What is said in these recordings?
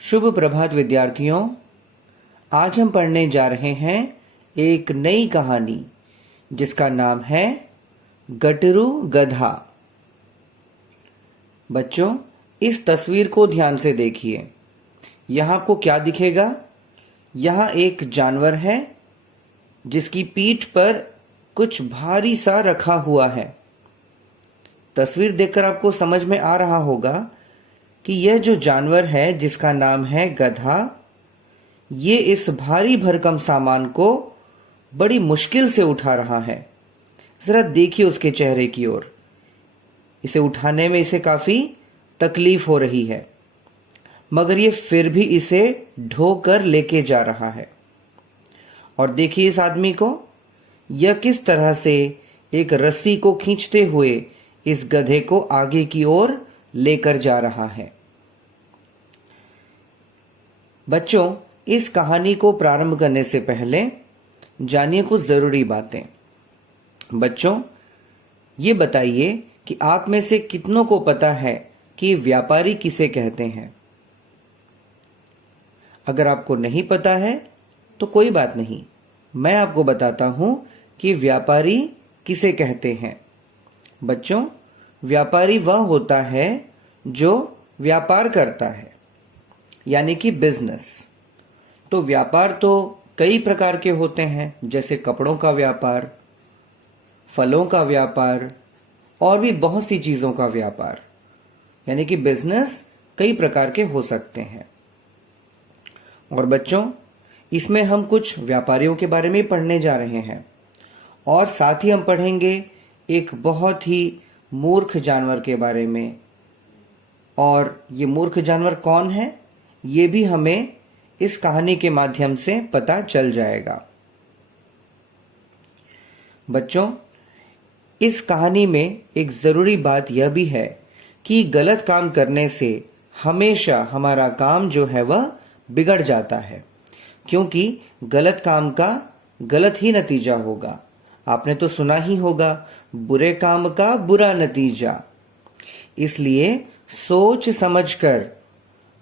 शुभ प्रभात विद्यार्थियों। आज हम पढ़ने जा रहे हैं एक नई कहानी जिसका नाम है गटरू गधा। बच्चों, इस तस्वीर को ध्यान से देखिए। यहाँ आपको क्या दिखेगा? यहाँ एक जानवर है जिसकी पीठ पर कुछ भारी सा रखा हुआ है। तस्वीर देखकर आपको समझ में आ रहा होगा कि यह जो जानवर है जिसका नाम है गधा, ये इस भारी भरकम सामान को बड़ी मुश्किल से उठा रहा है। जरा देखिए उसके चेहरे की ओर। इसे उठाने में इसे काफी तकलीफ हो रही है, मगर ये फिर भी इसे ढोकर लेके जा रहा है। और देखिए इस आदमी को, यह किस तरह से एक रस्सी को खींचते हुए इस गधे को आगे की ओर लेकर जा रहा है। बच्चों, इस कहानी को प्रारंभ करने से पहले जानिए कुछ जरूरी बातें। बच्चों, ये बताइए कि आप में से कितनों को पता है कि व्यापारी किसे कहते हैं? अगर आपको नहीं पता है तो कोई बात नहीं, मैं आपको बताता हूं कि व्यापारी किसे कहते हैं। बच्चों, व्यापारी वह होता है जो व्यापार करता है, यानी कि बिजनेस। तो व्यापार तो कई प्रकार के होते हैं, जैसे कपड़ों का व्यापार, फलों का व्यापार और भी बहुत सी चीजों का व्यापार, यानी कि बिजनेस कई प्रकार के हो सकते हैं। और बच्चों, इसमें हम कुछ व्यापारियों के बारे में पढ़ने जा रहे हैं और साथ ही हम पढ़ेंगे एक बहुत ही मूर्ख जानवर के बारे में। और ये मूर्ख जानवर कौन है, ये भी हमें इस कहानी के माध्यम से पता चल जाएगा। बच्चों, इस कहानी में एक जरूरी बात यह भी है कि गलत काम करने से हमेशा हमारा काम जो है वह बिगड़ जाता है, क्योंकि गलत काम का गलत ही नतीजा होगा। आपने तो सुना ही होगा, बुरे काम का बुरा नतीजा। इसलिए सोच समझकर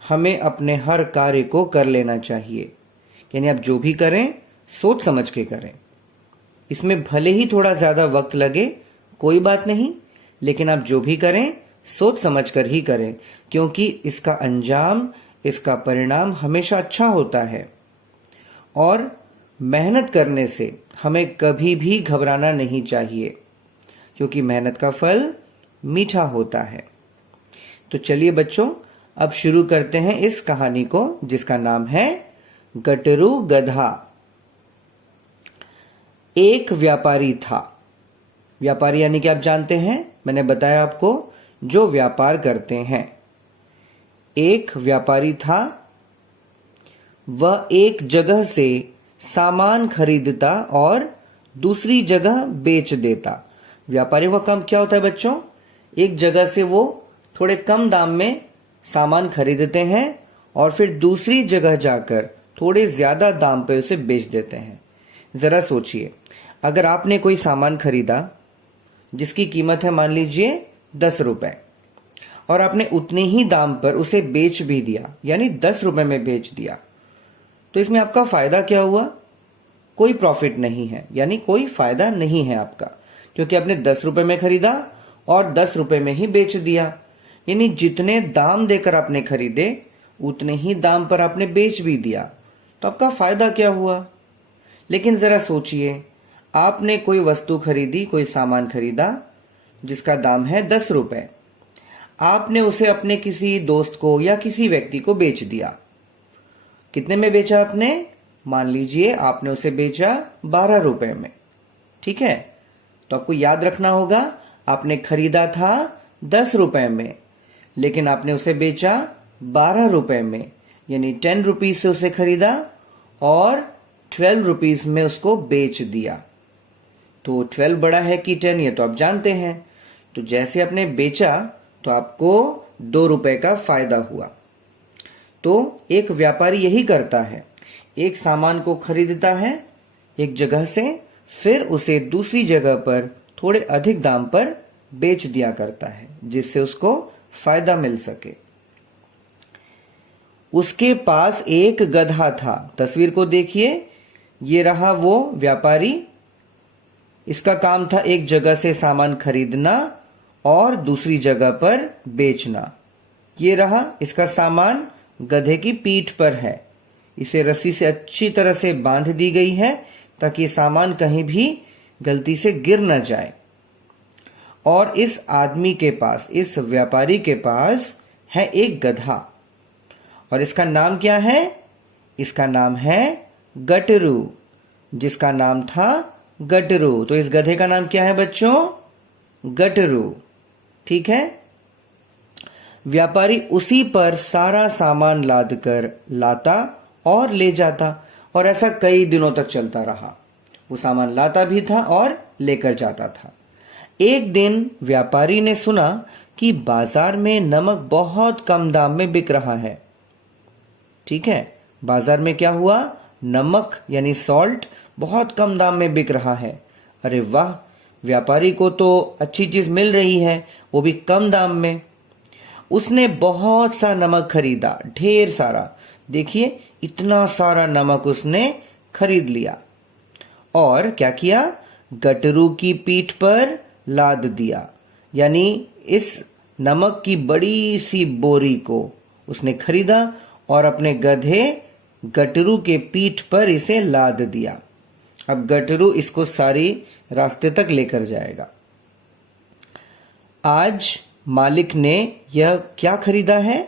हमें अपने हर कार्य को कर लेना चाहिए। यानी आप जो भी करें सोच समझ के करें। इसमें भले ही थोड़ा ज्यादा वक्त लगे, कोई बात नहीं, लेकिन आप जो भी करें सोच समझ कर ही करें, क्योंकि इसका अंजाम, इसका परिणाम हमेशा अच्छा होता है। और मेहनत करने से हमें कभी भी घबराना नहीं चाहिए, क्योंकि मेहनत का फल मीठा होता है। तो चलिए बच्चों, अब शुरू करते हैं इस कहानी को जिसका नाम है गटरू गधा। एक व्यापारी था। व्यापारी यानी कि आप जानते हैं, मैंने बताया आपको, जो व्यापार करते हैं। एक व्यापारी था, वह एक जगह से सामान खरीदता और दूसरी जगह बेच देता। व्यापारी का काम क्या होता है बच्चों? एक जगह से वो थोड़े कम दाम में सामान खरीदते हैं और फिर दूसरी जगह जाकर थोड़े ज्यादा दाम पे उसे बेच देते हैं। जरा सोचिए, अगर आपने कोई सामान खरीदा जिसकी कीमत है मान लीजिए 10 रुपए, और आपने उतने ही दाम पर उसे बेच भी दिया, यानी 10 रुपए में बेच दिया, तो इसमें आपका फायदा क्या हुआ? कोई प्रॉफिट नहीं है, यानी कोई फायदा नहीं है आपका, क्योंकि आपने 10 रुपए में खरीदा और 10 रुपए में ही बेच दिया। यानी जितने दाम देकर आपने खरीदे उतने ही दाम पर आपने बेच भी दिया, तो आपका फायदा क्या हुआ? लेकिन जरा सोचिए, आपने कोई वस्तु खरीदी, कोई सामान खरीदा जिसका दाम है 10 रुपए। आपने उसे अपने किसी दोस्त को या किसी व्यक्ति को बेच दिया। कितने में बेचा आपने? मान लीजिए आपने उसे बेचा 12 रुपए में। ठीक है, तो आपको याद रखना होगा, आपने खरीदा था 10 रुपए में, लेकिन आपने उसे बेचा 12 रुपए में, यानी 10 रुपीज से उसे खरीदा और 12 रुपीज में उसको बेच दिया। तो 12 बड़ा है कि 10, ये तो आप जानते हैं। तो जैसे आपने बेचा तो आपको 2 रुपए का फायदा हुआ। तो एक व्यापारी यही करता है, एक सामान को खरीदता है एक जगह से, फिर उसे दूसरी जगह पर थोड़े अधिक दाम पर बेच दिया करता है, जिससे उसको फायदा मिल सके। उसके पास एक गधा था। तस्वीर को देखिए, ये रहा वो व्यापारी। इसका काम था एक जगह से सामान खरीदना और दूसरी जगह पर बेचना। ये रहा इसका सामान, गधे की पीठ पर है। इसे रस्सी से अच्छी तरह से बांध दी गई है ताकि सामान कहीं भी गलती से गिर न जाए। और इस आदमी के पास, इस व्यापारी के पास है एक गधा, और इसका नाम क्या है? इसका नाम है गटरू, जिसका नाम था गटरू। तो इस गधे का नाम क्या है बच्चों? गटरू। ठीक है। व्यापारी उसी पर सारा सामान लाद कर लाता और ले जाता, और ऐसा कई दिनों तक चलता रहा। वो सामान लाता भी था और लेकर जाता था। एक दिन व्यापारी ने सुना कि बाजार में नमक बहुत कम दाम में बिक रहा है। ठीक है, बाजार में क्या हुआ? नमक यानी सॉल्ट बहुत कम दाम में बिक रहा है। अरे वाह, व्यापारी को तो अच्छी चीज मिल रही है, वो भी कम दाम में। उसने बहुत सा नमक खरीदा, ढेर सारा। देखिए, इतना सारा नमक उसने खरीद लिया और क्या किया? गटरू की पीठ पर लाद दिया। यानी इस नमक की बड़ी सी बोरी को उसने खरीदा और अपने गधे गटरू के पीठ पर इसे लाद दिया। अब गटरू इसको सारी रास्ते तक लेकर जाएगा। आज मालिक ने यह क्या खरीदा है?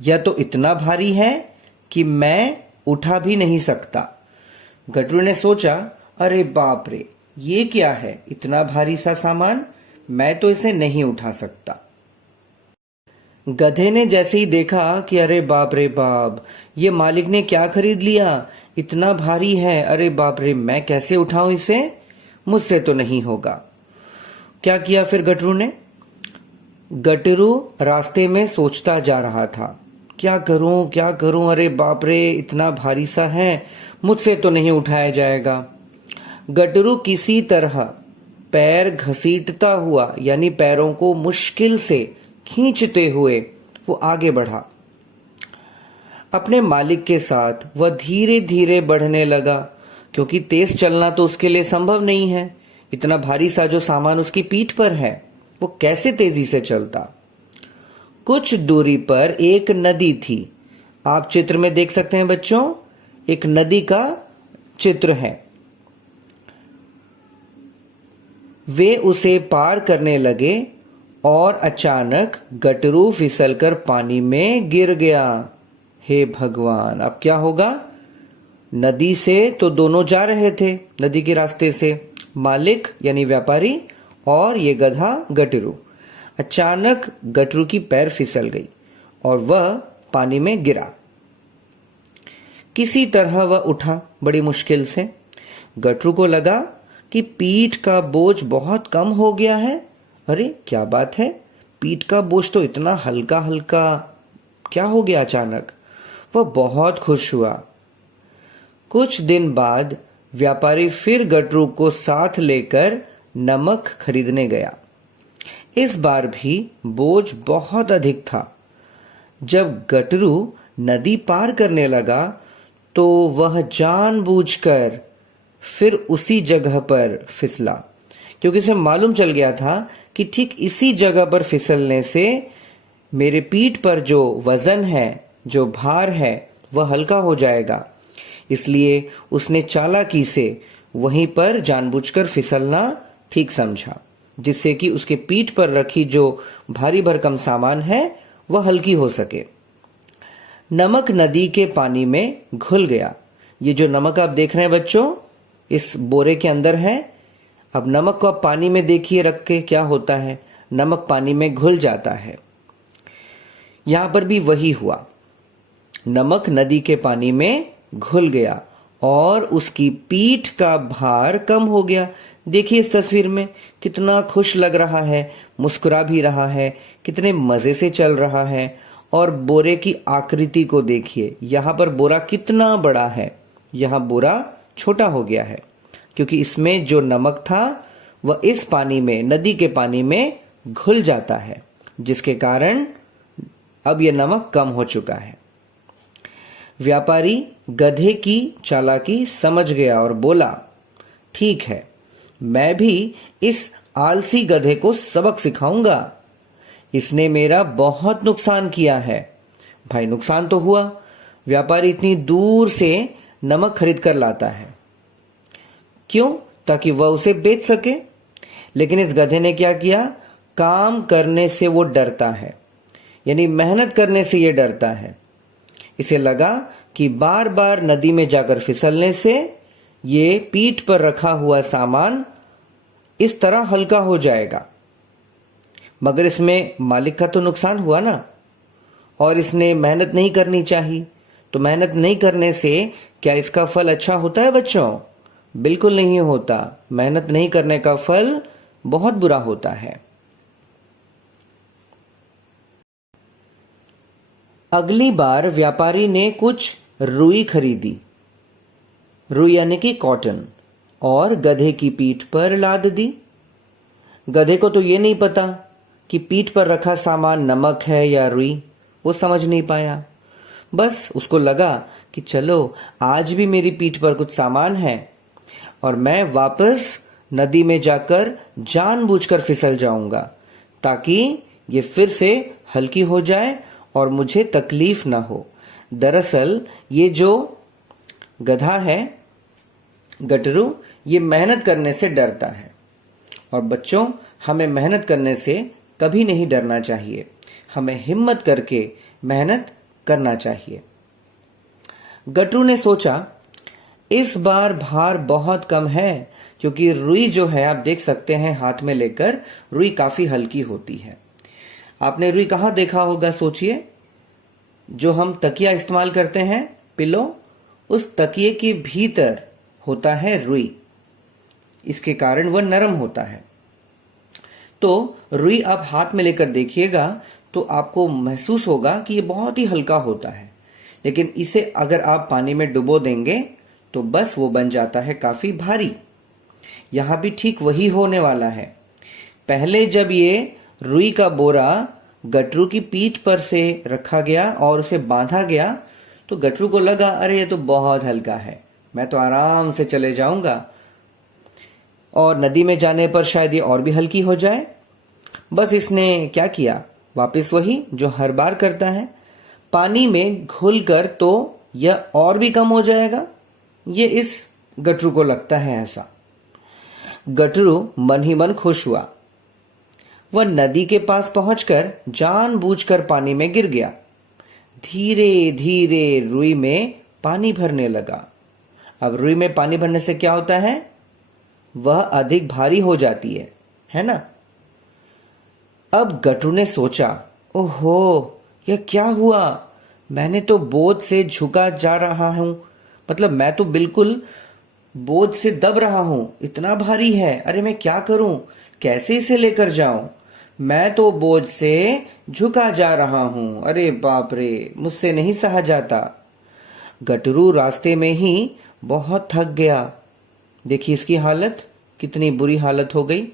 यह तो इतना भारी है कि मैं उठा भी नहीं सकता। गटरू ने सोचा, अरे बाप रे, ये क्या है? इतना भारी सा सामान, मैं तो इसे नहीं उठा सकता। गधे ने जैसे ही देखा कि अरे बाप रे बाप, ये मालिक ने क्या खरीद लिया, इतना भारी है, अरे बाप रे, मैं कैसे उठाऊं इसे? मुझसे तो नहीं होगा। क्या किया फिर गटरू ने? गटरू रास्ते में सोचता जा रहा था, क्या करूं क्या करूं, अरे बाप रे, इतना भारी सा है, मुझसे तो नहीं उठाया जाएगा। गटरू किसी तरह पैर घसीटता हुआ, यानी पैरों को मुश्किल से खींचते हुए वो आगे बढ़ा। अपने मालिक के साथ वह धीरे धीरे बढ़ने लगा, क्योंकि तेज चलना तो उसके लिए संभव नहीं है। इतना भारी सा जो सामान उसकी पीठ पर है, वो कैसे तेजी से चलता? कुछ दूरी पर एक नदी थी। आप चित्र में देख सकते हैं बच्चों, एक नदी का चित्र है। वे उसे पार करने लगे और अचानक गटरू फिसलकर पानी में गिर गया। हे भगवान, अब क्या होगा? नदी से तो दोनों जा रहे थे, नदी के रास्ते से, मालिक यानी व्यापारी और ये गधा गटरू। अचानक गटरू की पैर फिसल गई और वह पानी में गिरा। किसी तरह वह उठा, बड़ी मुश्किल से। गटरू को लगा कि पीठ का बोझ बहुत कम हो गया है। अरे क्या बात है, पीठ का बोझ तो इतना हल्का हल्का, क्या हो गया अचानक? वह बहुत खुश हुआ। कुछ दिन बाद व्यापारी फिर गटरू को साथ लेकर नमक खरीदने गया। इस बार भी बोझ बहुत अधिक था। जब गटरू नदी पार करने लगा तो वह जानबूझकर फिर उसी जगह पर फिसला, क्योंकि उसे मालूम चल गया था कि ठीक इसी जगह पर फिसलने से मेरे पीठ पर जो वजन है, जो भार है, वह हल्का हो जाएगा। इसलिए उसने चालाकी से वहीं पर जानबूझकर फिसलना ठीक समझा, जिससे कि उसके पीठ पर रखी जो भारी भरकम सामान है वह हल्की हो सके। नमक नदी के पानी में घुल गया। ये जो नमक आप देख रहे हैं बच्चों, इस बोरे के अंदर है। अब नमक को आप पानी में देखिए रख के, क्या होता है? नमक पानी में घुल जाता है। यहां पर भी वही हुआ। नमक नदी के पानी में घुल गया और उसकी पीठ का भार कम हो गया। देखिए इस तस्वीर में कितना खुश लग रहा है, मुस्कुरा भी रहा है, कितने मजे से चल रहा है। और बोरे की आकृति को देखिए, यहाँ पर बोरा कितना बड़ा है, यहाँ बोरा छोटा हो गया है, क्योंकि इसमें जो नमक था वह इस पानी में, नदी के पानी में घुल जाता है, जिसके कारण अब यह नमक कम हो चुका है। व्यापारी गधे की चालाकी समझ गया और बोला, ठीक है, मैं भी इस आलसी गधे को सबक सिखाऊंगा। इसने मेरा बहुत नुकसान किया है। भाई नुकसान तो हुआ, व्यापारी इतनी दूर से नमक खरीद कर लाता है, क्यों? ताकि वह उसे बेच सके। लेकिन इस गधे ने क्या किया? काम करने से वो डरता है, यानी मेहनत करने से ये डरता है। इसे लगा कि बार बार नदी में जाकर फिसलने से ये पीठ पर रखा हुआ सामान इस तरह हल्का हो जाएगा। मगर इसमें मालिक का तो नुकसान हुआ ना, और इसने मेहनत नहीं करनी चाहिए। तो मेहनत नहीं करने से क्या इसका फल अच्छा होता है बच्चों? बिल्कुल नहीं होता। मेहनत नहीं करने का फल बहुत बुरा होता है। अगली बार व्यापारी ने कुछ रुई खरीदी, रुई यानी कि कॉटन, और गधे की पीठ पर लाद दी। गधे को तो ये नहीं पता कि पीठ पर रखा सामान नमक है या रुई, वो समझ नहीं पाया। बस उसको लगा कि चलो आज भी मेरी पीठ पर कुछ सामान है और मैं वापस नदी में जाकर जानबूझकर फिसल जाऊंगा ताकि ये फिर से हल्की हो जाए और मुझे तकलीफ ना हो। दरअसल ये जो गधा है, गटरू, ये मेहनत करने से डरता है। और बच्चों, हमें मेहनत करने से कभी नहीं डरना चाहिए। हमें हिम्मत करके मेहनत करना चाहिए। गटरू ने सोचा, इस बार भार बहुत कम है, क्योंकि रुई जो है आप देख सकते हैं हाथ में लेकर, रुई काफी हल्की होती है। आपने रुई कहाँ देखा होगा? सोचिए, जो हम तकिया इस्तेमाल करते हैं, पिलो, उस तकिए के भीतर होता है रुई। इसके कारण वह नरम होता है। तो रुई आप हाथ में लेकर देखिएगा तो आपको महसूस होगा कि ये बहुत ही हल्का होता है, लेकिन इसे अगर आप पानी में डुबो देंगे तो बस वो बन जाता है काफी भारी। यहां भी ठीक वही होने वाला है। पहले जब ये रुई का बोरा गटरू की पीठ पर से रखा गया और उसे बांधा गया तो गटरू को लगा, अरे ये तो बहुत हल्का है, मैं तो आराम से चले जाऊंगा और नदी में जाने पर शायद ये और भी हल्की हो जाए। बस इसने क्या किया? वापस वही जो हर बार करता है, पानी में घुलकर तो यह और भी कम हो जाएगा। ये इस गटरू को लगता है ऐसा। गटरू मन ही मन खुश हुआ। वह नदी के पास पहुंचकर जानबूझकर पानी में गिर गया। धीरे धीरे रुई में पानी भरने लगा। अब रुई में पानी भरने से क्या होता है? वह अधिक भारी हो जाती है ना? अब गटरू ने सोचा, ओहो, यह क्या हुआ? मैंने तो बोझ से झुका जा रहा हूं, मतलब मैं तो बिल्कुल बोझ से दब रहा हूं, इतना भारी है। अरे मैं क्या करूं? कैसे इसे लेकर जाऊं? मैं तो बोझ से झुका जा रहा हूं। अरे बाप रे, मुझसे नहीं सहा जाता। गटरू रास्ते में ही बहुत थक गया। देखिए इसकी हालत, कितनी बुरी हालत हो गई।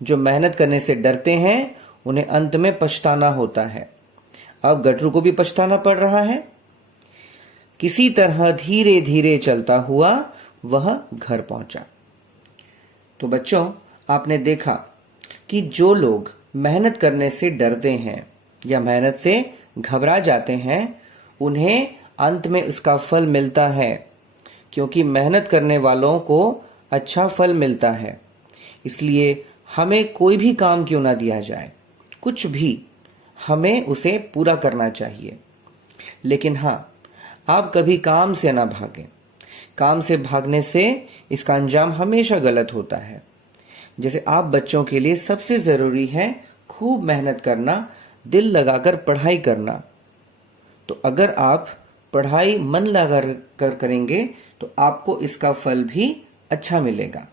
जो मेहनत करने से डरते हैं उन्हें अंत में पछताना होता है। अब गटरू को भी पछताना पड़ रहा है। किसी तरह धीरे धीरे चलता हुआ वह घर पहुंचा। तो बच्चों, आपने देखा कि जो लोग मेहनत करने से डरते हैं या मेहनत से घबरा जाते हैं, उन्हें अंत में इसका फल मिलता है, क्योंकि मेहनत करने वालों को अच्छा फल मिलता है। इसलिए हमें कोई भी काम क्यों ना दिया जाए, कुछ भी, हमें उसे पूरा करना चाहिए। लेकिन हाँ, आप कभी काम से ना भागें। काम से भागने से इसका अंजाम हमेशा गलत होता है। जैसे आप बच्चों के लिए सबसे जरूरी है खूब मेहनत करना, दिल लगाकर पढ़ाई करना। तो अगर आप पढ़ाई मन लगा कर करेंगे तो आपको इसका फल भी अच्छा मिलेगा,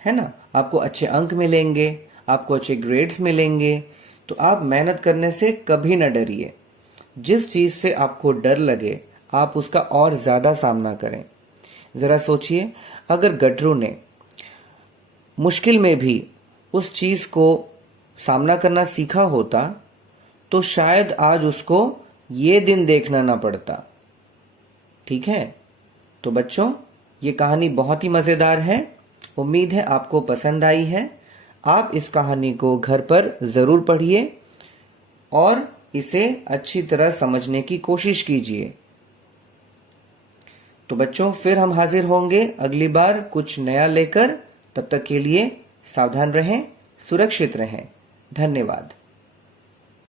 है ना? आपको अच्छे अंक मिलेंगे, आपको अच्छे ग्रेड्स मिलेंगे। तो आप मेहनत करने से कभी ना डरिए। जिस चीज से आपको डर लगे आप उसका और ज्यादा सामना करें। जरा सोचिए, अगर गटरू ने मुश्किल में भी उस चीज को सामना करना सीखा होता तो शायद आज उसको ये दिन देखना ना पड़ता। ठीक है, तो बच्चों ये कहानी बहुत ही मजेदार है। उम्मीद है आपको पसंद आई है। आप इस कहानी को घर पर जरूर पढ़िए और इसे अच्छी तरह समझने की कोशिश कीजिए। तो बच्चों फिर हम हाजिर होंगे अगली बार कुछ नया लेकर। तब तक के लिए सावधान रहें, सुरक्षित रहें। धन्यवाद।